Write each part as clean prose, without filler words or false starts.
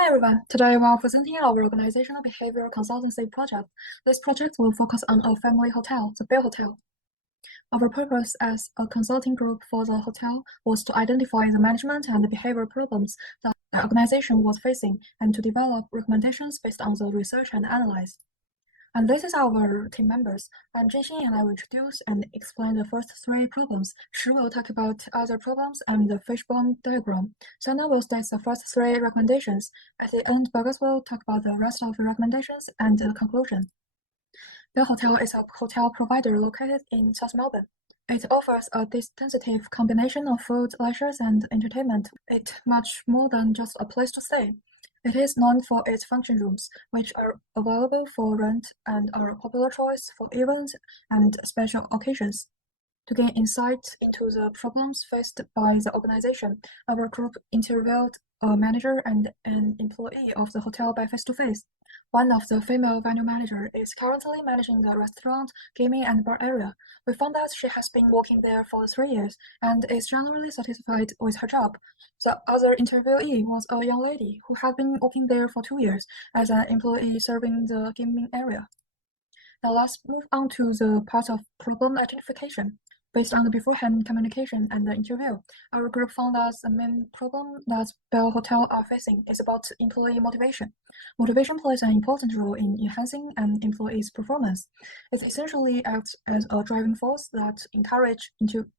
Hi everyone, today we are presenting our organizational behavior consultancy project. This project will focus on a family hotel, the Bell Hotel. Our purpose as a consulting group for the hotel was to identify the management and behavior problems that the organization was facing and to develop recommendations based on the research and analysis. And this is our team members. I'm Jinxin and I will introduce and explain the first three problems. Shi will talk about other problems and the fishbone diagram. Sana will state the first three recommendations. At the end, Burgess will talk about the rest of the recommendations and the conclusion. The hotel is a hotel provider located in South Melbourne. It offers a distinctive combination of food, leisure, and entertainment. It's much more than just a place to stay. It is known for its function rooms, which are available for rent and are a popular choice for events and special occasions. To gain insight into the problems faced by the organization, our group interviewed a manager and an employee of the hotel by face-to-face. One of the female venue manager is currently managing the restaurant, gaming, and bar area. We found that she has been working there for 3 years and is generally satisfied with her job. The other interviewee was a young lady who had been working there for 2 years as an employee serving the gaming area. Now let's move on to the part of problem identification. Based on the beforehand communication and the interview, our group found that the main problem that Bell Hotel are facing is about employee motivation. Motivation plays an important role in enhancing an employee's performance. It essentially acts as a driving force that encourages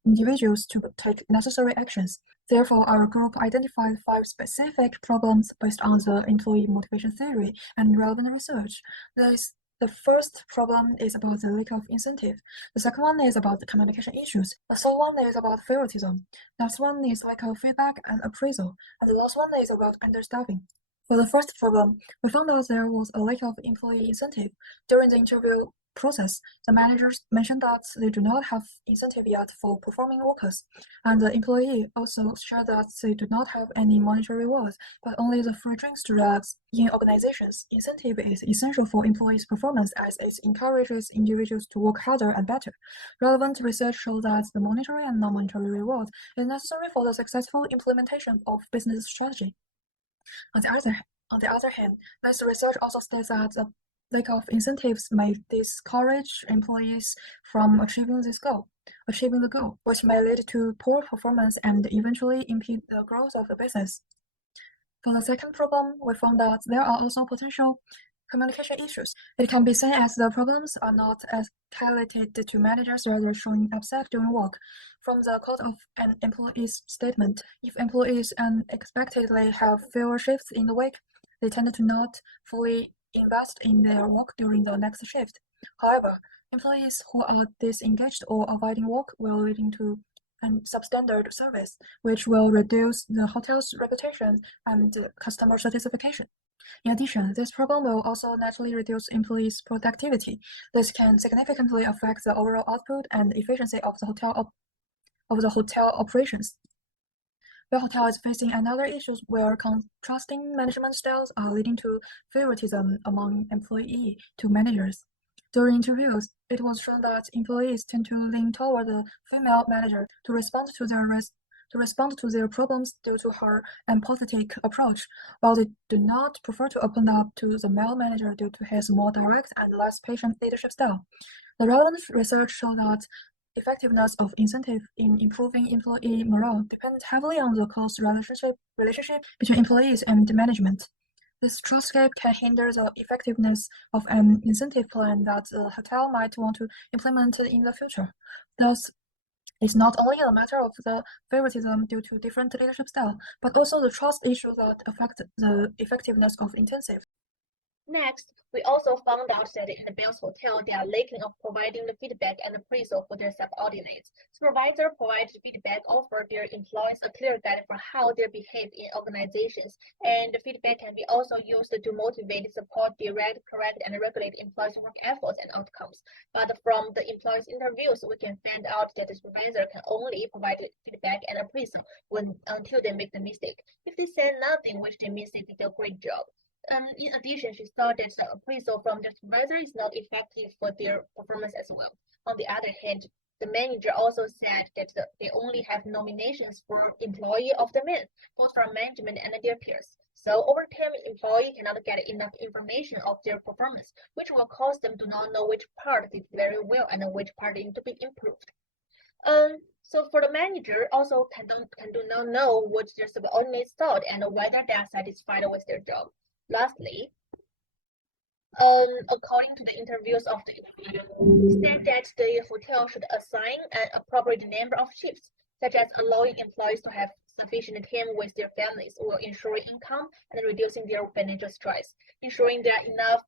individuals to take necessary actions. Therefore, our group identified 5 specific problems based on the employee motivation theory and relevant research. The first problem is about the lack of incentive. The second one is about the communication issues. The third one is about favoritism. Next one is lack of feedback and appraisal. And the last one is about understaffing. For the first problem, we found out there was a lack of employee incentive. During the interview process, the managers mentioned that they do not have incentive yet for performing workers, and the employee also shared that they do not have any monetary rewards, but only the free drinks to relax. In organizations, incentive is essential for employees' performance as it encourages individuals to work harder and better. Relevant research shows that the monetary and non-monetary reward is necessary for the successful implementation of business strategy. On the other hand, this research also states that the lack of incentives may discourage employees from achieving the goal, which may lead to poor performance and eventually impede the growth of the business. For the second problem, we found that there are also potential communication issues. It can be seen as the problems are not escalated to managers rather showing upset during work. From the quote of an employee's statement, if employees unexpectedly have fewer shifts in the week, they tend to not fully invest in their work during the next shift. However, employees who are disengaged or avoiding work will lead to substandard service, which will reduce the hotel's reputation and customer satisfaction. In addition, this problem will also naturally reduce employees' productivity. This can significantly affect the overall output and efficiency of the hotel operations. The hotel is facing another issue where contrasting management styles are leading to favoritism among employees to managers. During interviews, it was shown that employees tend to lean toward the female manager to respond to their problems due to her empathetic approach, while they do not prefer to open up to the male manager due to his more direct and less patient leadership style. The relevant research showed that effectiveness of incentive in improving employee morale depends heavily on the close relationship between employees and management. This trust gap can hinder the effectiveness of an incentive plan that the hotel might want to implement in the future. Thus, it's not only a matter of the favoritism due to different leadership style, but also the trust issues that affect the effectiveness of incentives. Next, we also found out that in the Bell's Hotel, they are lacking of providing the feedback and appraisal for their subordinates. Supervisors provide feedback, offer their employees a clear guide for how they behave in organizations, and the feedback can be also used to motivate, support, direct, correct, and regulate employees' work efforts and outcomes. But from the employees' interviews, we can find out that the supervisor can only provide feedback and appraisal until they make the mistake. If they say nothing, which they means they did a great job. In addition, she saw that the appraisal from the supervisor is not effective for their performance as well. On the other hand, the manager also said that they only have nominations for employee of the month, both from management and their peers. So over time, employee cannot get enough information of their performance, which will cause them to not know which part did very well and which part need to be improved. So for the manager, also do not know what their subordinates thought and whether they are satisfied with their job. Lastly, according to the interviews of the employee, said that the hotel should assign an appropriate number of shifts, such as allowing employees to have sufficient time with their families while ensuring income and reducing their financial stress, ensuring there are enough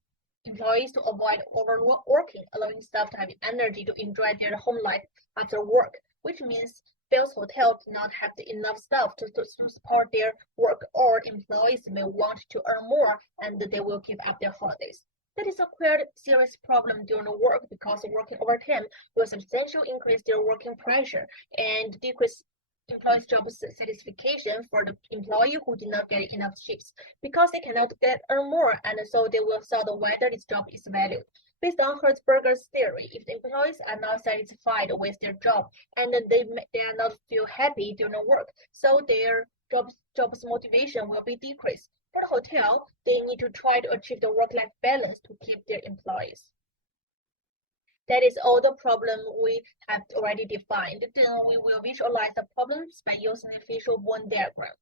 employees to avoid overworking, allowing staff to have energy to enjoy their home life after work, which means Bell's Hotel do not have enough staff to support their work, or employees may want to earn more and they will give up their holidays. That is a quite serious problem during the work because working overtime will substantially increase their working pressure and decrease employees' job satisfaction for the employee who did not get enough shifts because they cannot earn more, and so they will doubt whether this job is valued. Based on Hertzberger's theory, if the employees are not satisfied with their job and they are not feel happy during the work, so their job's motivation will be decreased. For the hotel, they need to try to achieve the work-life balance to keep their employees. That is all the problem we have already defined. Then we will visualize the problems by using the visual Venn diagram.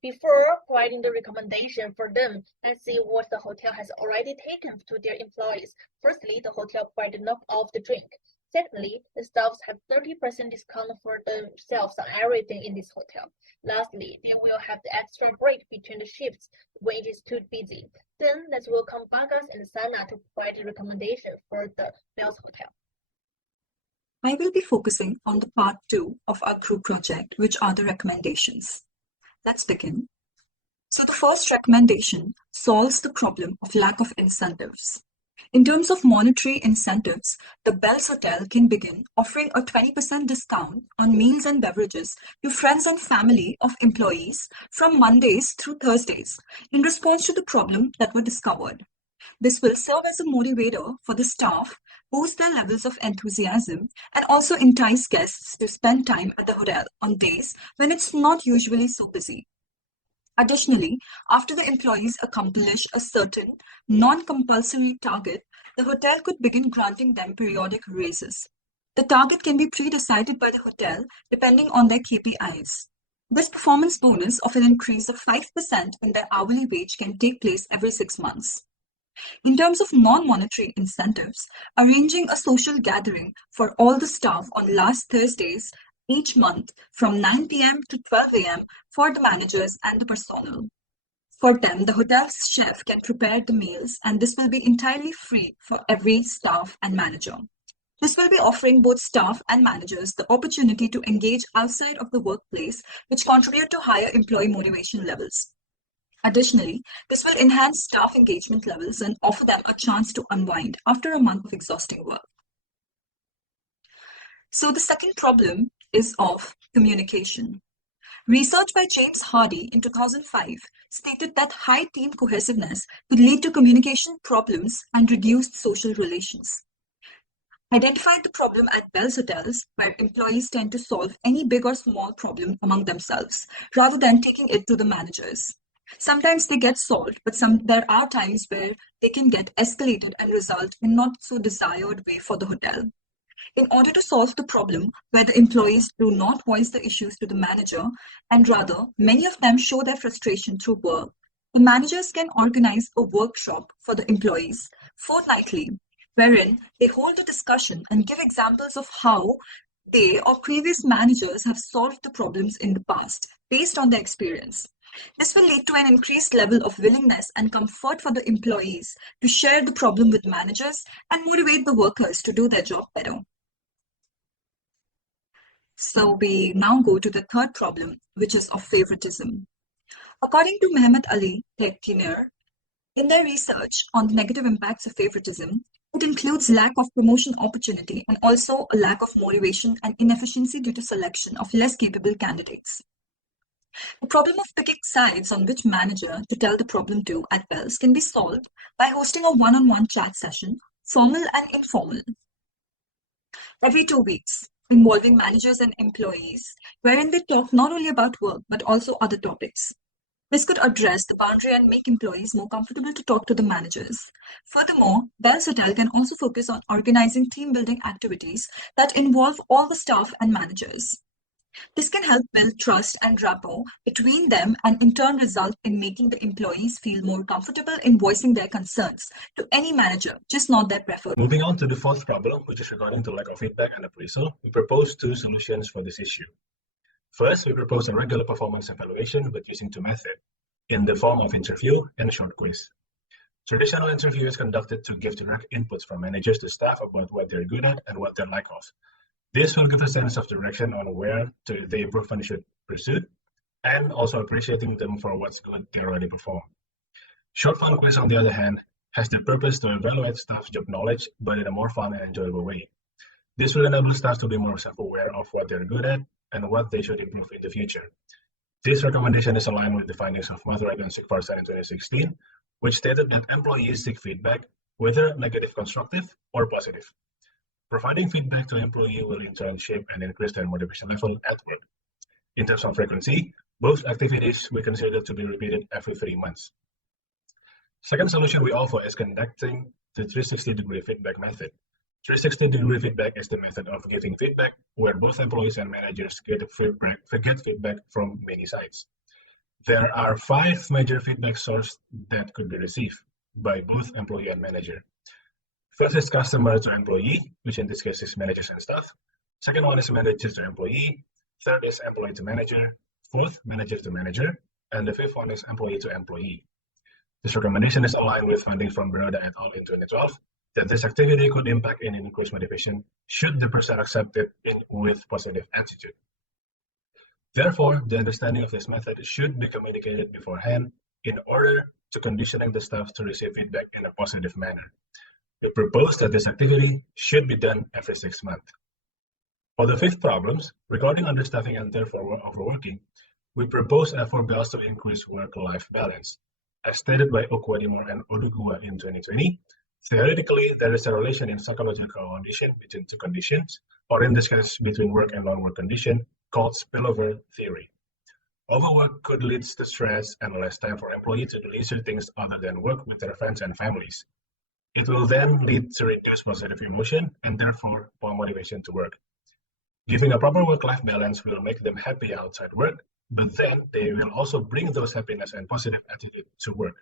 Before providing the recommendation for them, let's see what the hotel has already taken to their employees. Firstly, the hotel provided enough of the drink. Secondly, the staffs have 30% discount for themselves on everything in this hotel. Lastly, they will have the extra break between the shifts when it is too busy. Then let's welcome Bagas and Sana to provide a recommendation for the Bells Hotel. I will be focusing on the part 2 of our group project, which are the recommendations. Let's begin. So the first recommendation solves the problem of lack of incentives. In terms of monetary incentives, the Bells Hotel can begin offering a 20% discount on meals and beverages to friends and family of employees from Mondays through Thursdays in response to the problem that were discovered. This will serve as a motivator for the staff, boost their levels of enthusiasm, and also entice guests to spend time at the hotel on days when it's not usually so busy. Additionally, after the employees accomplish a certain non-compulsory target, the hotel could begin granting them periodic raises. The target can be pre-decided by the hotel depending on their KPIs. This performance bonus of an increase of 5% in their hourly wage can take place every 6 months. In terms of non-monetary incentives, arranging a social gathering for all the staff on last Thursdays each month from 9 p.m. to 12 a.m. for the managers and the personnel. For them, the hotel's chef can prepare the meals, and this will be entirely free for every staff and manager. This will be offering both staff and managers the opportunity to engage outside of the workplace, which contribute to higher employee motivation levels. Additionally, this will enhance staff engagement levels and offer them a chance to unwind after a month of exhausting work. So the second problem is of communication. Research by James Hardy in 2005 stated that high team cohesiveness could lead to communication problems and reduced social relations. Identified the problem at Bell's Hotels, where employees tend to solve any big or small problem among themselves, rather than taking it to the managers. Sometimes they get solved, but there are times where they can get escalated and result in not so desired way for the hotel. In order to solve the problem where the employees do not voice the issues to the manager, and rather many of them show their frustration through work, the managers can organize a workshop for the employees fortnightly, wherein they hold a discussion and give examples of how they or previous managers have solved the problems in the past based on their experience. This will lead to an increased level of willingness and comfort for the employees to share the problem with managers and motivate the workers to do their job better. So we now go to the third problem, which is of favoritism. According to Mehmet Ali Tekiner, in their research on the negative impacts of favoritism, it includes lack of promotion opportunity and also a lack of motivation and inefficiency due to selection of less capable candidates. The problem of picking sides on which manager to tell the problem to at Bells can be solved by hosting a one-on-one chat session, formal and informal, every 2 weeks, involving managers and employees, wherein they talk not only about work but also other topics. This could address the boundary and make employees more comfortable to talk to the managers. Furthermore, Bell's Hotel can also focus on organizing team-building activities that involve all the staff and managers. This can help build trust and rapport between them and in turn result in making the employees feel more comfortable in voicing their concerns to any manager, just not their preferred. Moving on to the fourth problem, which is regarding to lack of feedback and appraisal, we propose two solutions for this issue. First, we propose a regular performance evaluation but using two methods, in the form of interview and short quiz. Traditional interview is conducted to give direct inputs from managers to staff about what they're good at and what they're lack of. This will give a sense of direction on where the improvement should pursue, and also appreciating them for what's good they already perform. Short fun quiz, on the other hand, has the purpose to evaluate staff's job knowledge, but in a more fun and enjoyable way. This will enable staff to be more self-aware of what they're good at and what they should improve in the future. This recommendation is aligned with the findings of Mathright and Sigvarsen in 2016, which stated that employees seek feedback, whether negative, constructive, or positive. Providing feedback to employees will in turn shape and increase their motivation level at work. In terms of frequency, both activities we consider to be repeated every 3 months. Second solution we offer is conducting the 360-degree feedback method. 360-degree feedback is the method of giving feedback where both employees and managers get feedback from many sides. There are 5 major feedback sources that could be received by both employee and manager. First is customer to employee, which in this case is managers and staff. Second one is manager to employee. Third is employee to manager. Fourth, manager to manager. And the fifth one is employee to employee. This recommendation is aligned with findings from Baroda et al. In 2012 that this activity could impact and increase motivation should the person accept it with positive attitude. Therefore, the understanding of this method should be communicated beforehand in order to conditioning the staff to receive feedback in a positive manner. We propose that this activity should be done every 6 months. For the fifth problems, regarding understaffing and therefore overworking, we propose for Bells to increase work-life balance. As stated by Okwadimor and Odugua in 2020, theoretically, there is a relation in psychological condition between two conditions, or in this case, between work and non-work condition, called spillover theory. Overwork could lead to stress and less time for employees to do leisure things other than work with their friends and families. It will then lead to reduced positive emotion and therefore poor motivation to work. Giving a proper work-life balance will make them happy outside work, but then they will also bring those happiness and positive attitude to work.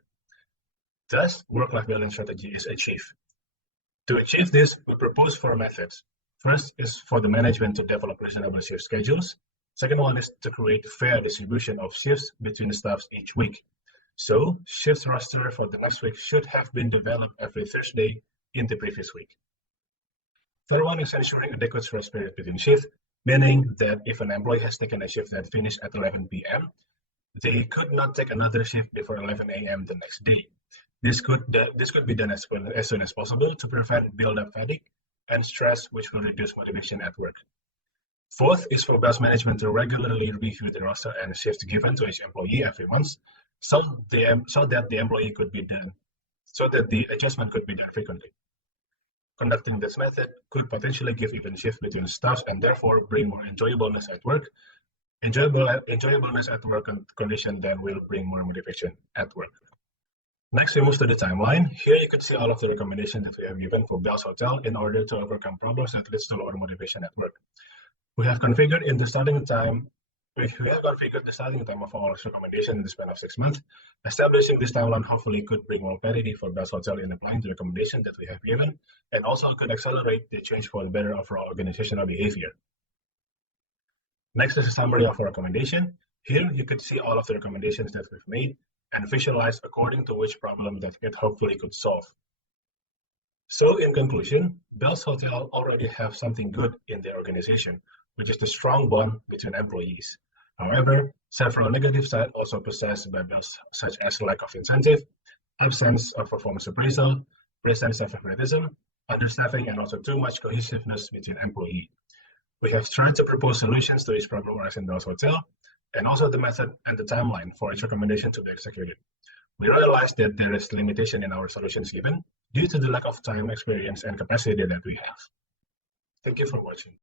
Thus, work-life balance strategy is achieved. To achieve this, we propose 4 methods. First is for the management to develop reasonable shift schedules. Second one is to create fair distribution of shifts between the staffs each week. So, shift roster for the next week should have been developed every Thursday in the previous week. Third one is ensuring adequate rest period between shifts, meaning that if an employee has taken a shift that finished at 11 p.m., they could not take another shift before 11 a.m. the next day. This could be done as soon as possible to prevent build-up fatigue and stress, which will reduce motivation at work. Fourth is for Bells management to regularly review the roster and shifts given to each employee every month, so that the adjustment could be done frequently. Conducting this method could potentially give even shift between staffs and therefore bring more enjoyableness at work. Enjoyableness at work condition then will bring more motivation at work. Next, we move to the timeline. Here you could see all of the recommendations that we have given for Bells Hotel in order to overcome problems that leads to lower motivation at work. We have configured the starting time of our recommendation in the span of 6 months. Establishing this timeline hopefully could bring more clarity for Bells Hotel in applying the recommendation that we have given, and also could accelerate the change for the better overall organizational behavior. Next is a summary of our recommendation. Here you could see all of the recommendations that we've made and visualize according to which problem that it hopefully could solve. So in conclusion, Bells Hotel already have something good in their organization, which is the strong bond between employees. However, several negative sides also possessed by Bells, such as lack of incentive, absence of performance appraisal, presence of favoritism, understaffing, and also too much cohesiveness between employees. We have tried to propose solutions to each problem arising in Bells Hotel, and also the method and the timeline for each recommendation to be executed. We realized that there is limitation in our solutions given due to the lack of time, experience, and capacity that we have. Thank you for watching.